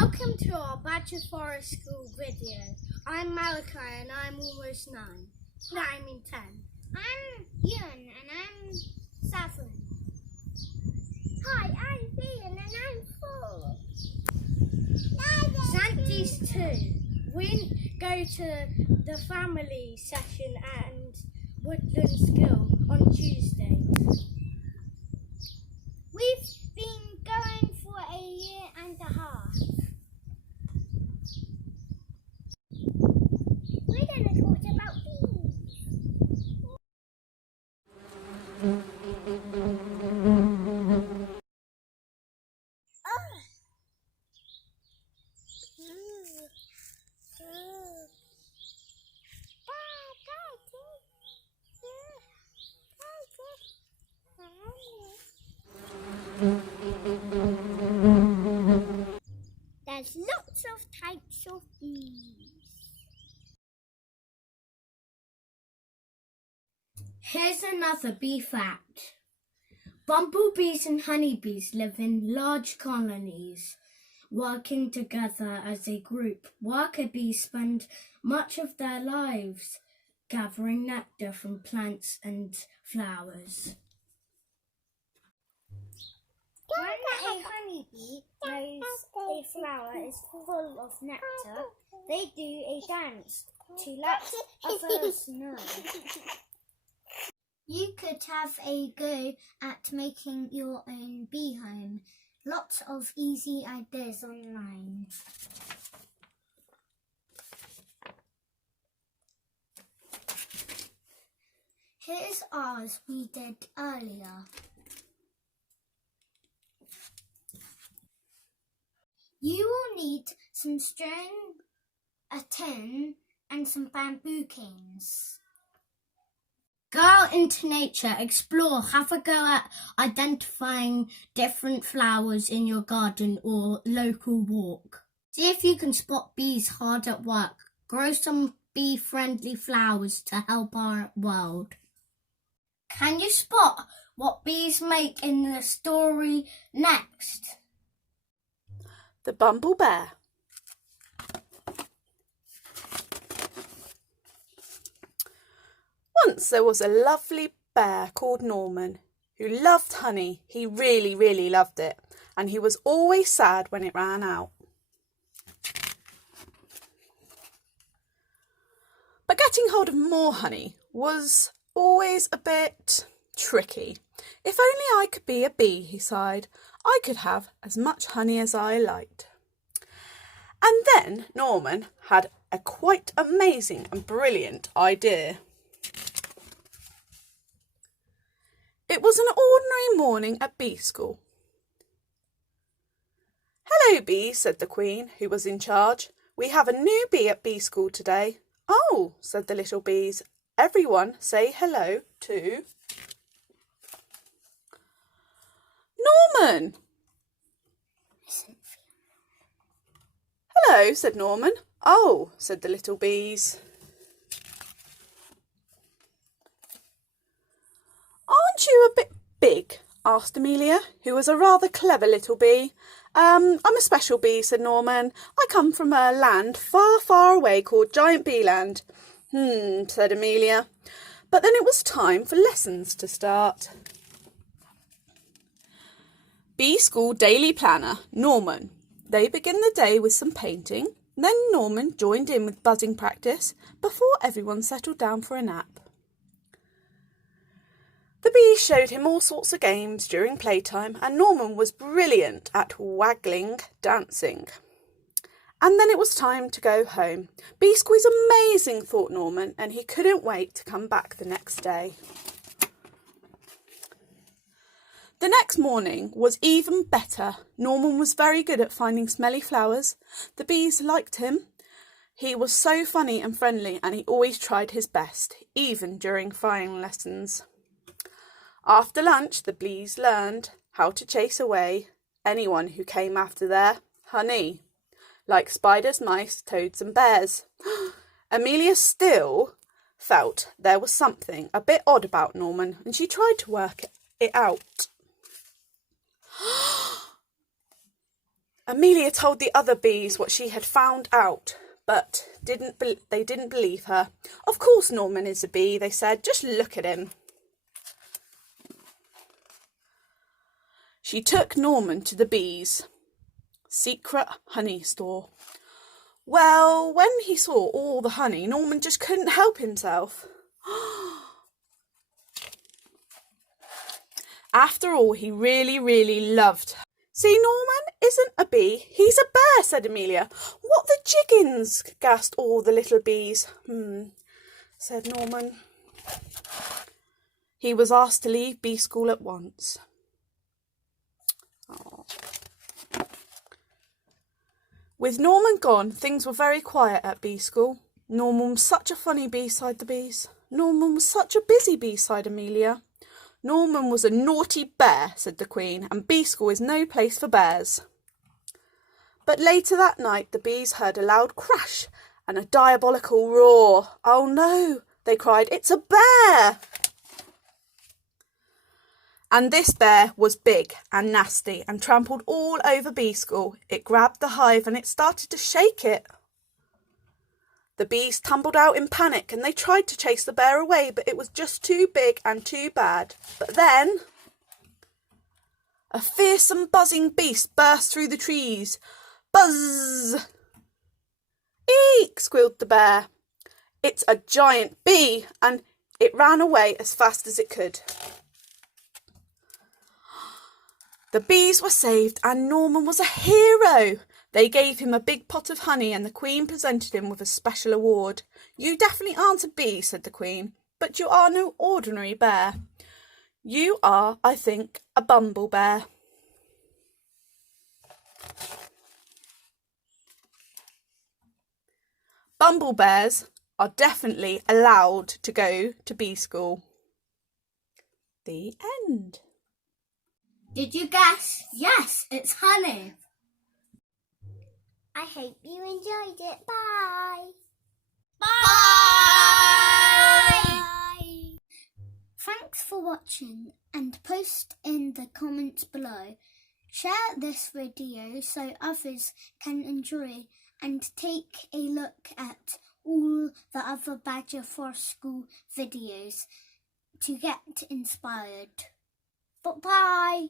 Welcome to our Badger Forest School video. I'm Malachi and I'm almost 9. No, I mean 10. I'm Ewan and I'm 7. Hi, I'm Ian and I'm 4. Sandy's 2. We go to the family session at Woodland School on Tuesdays. We've been going for a year and a half. We're going to talk about bees. There's lots of types of bees. Here's another bee fact. Bumblebees and honeybees live in large colonies, working together as a group. Worker bees spend much of their lives gathering nectar from plants and flowers. When a honeybee knows a flower is full of nectar, they do a dance to let others know. You could have a go at making your own bee home. Lots of easy ideas online. Here's ours we did earlier. You will need some string, a tin and some bamboo canes. Go out into nature, explore, have a go at identifying different flowers in your garden or local walk. See if you can spot bees hard at work. Grow some bee-friendly flowers to help our world. Can you spot what bees make in the story next? The Bumble Bear. Once there was a lovely bear called Norman who loved honey. He really, really loved it, and he was always sad when it ran out. But getting hold of more honey was always a bit tricky. If only I could be a bee, he sighed. I could have as much honey as I liked. And then Norman had a quite amazing and brilliant idea. It was an ordinary morning at bee school. "Hello, bee," said the queen, who was in charge. "We have a new bee at bee school today." "Oh," said the little bees. "Everyone say hello to Norman." "Hello," said Norman. "Oh," said the little bees. "Aren't you a bit big?" asked Amelia, who was a rather clever little bee. I'm a special bee," said Norman. "I come from a land far, far away called Giant Bee Land." Said Amelia. But then it was time for lessons to start. Bee School Daily Planner, Norman. They begin the day with some painting. Then Norman joined in with buzzing practice before everyone settled down for a nap. The bees showed him all sorts of games during playtime, and Norman was brilliant at waggling dancing. And then it was time to go home. Bee School is amazing, thought Norman, and he couldn't wait to come back the next day. The next morning was even better. Norman was very good at finding smelly flowers. The bees liked him. He was so funny and friendly, and he always tried his best, even during flying lessons. After lunch, the bees learned how to chase away anyone who came after their honey, like spiders, mice, toads and bears. Amelia still felt there was something a bit odd about Norman, and she tried to work it out. Amelia told the other bees what she had found out, but they didn't believe her. Of course Norman is a bee, they said. Just look at him. She took Norman to the bees' secret honey store. Well, when he saw all the honey, Norman just couldn't help himself. After all, he really, really loved her. See, Norman isn't a bee, he's a bear, said Amelia. What the jiggins, gasped all the little bees. Said Norman. He was asked to leave bee school at once. Aww. With Norman gone, things were very quiet at bee school. Norman was such a funny bee, sighed the bees. Norman was such a busy bee, sighed Amelia. Norman was a naughty bear, said the Queen, and bee school is no place for bears. But later that night the bees heard a loud crash and a diabolical roar. Oh no, they cried, it's a bear! And this bear was big and nasty and trampled all over bee school. It grabbed the hive and it started to shake it. The bees tumbled out in panic and they tried to chase the bear away, but it was just too big and too bad. But then a fearsome buzzing beast burst through the trees. Buzz! Eek! Squealed the bear. It's a giant bee, and it ran away as fast as it could. The bees were saved and Norman was a hero. They gave him a big pot of honey and the Queen presented him with a special award. You definitely aren't a bee, said the Queen, but you are no ordinary bear. You are, I think, a bumble bear. Bumble bears are definitely allowed to go to bee school. The end. Did you guess? Yes, it's honey. I hope you enjoyed it. Bye. Bye. Thanks for watching and post in the comments below. Share this video so others can enjoy and take a look at all the other Badger Forest School videos to get inspired. Bye.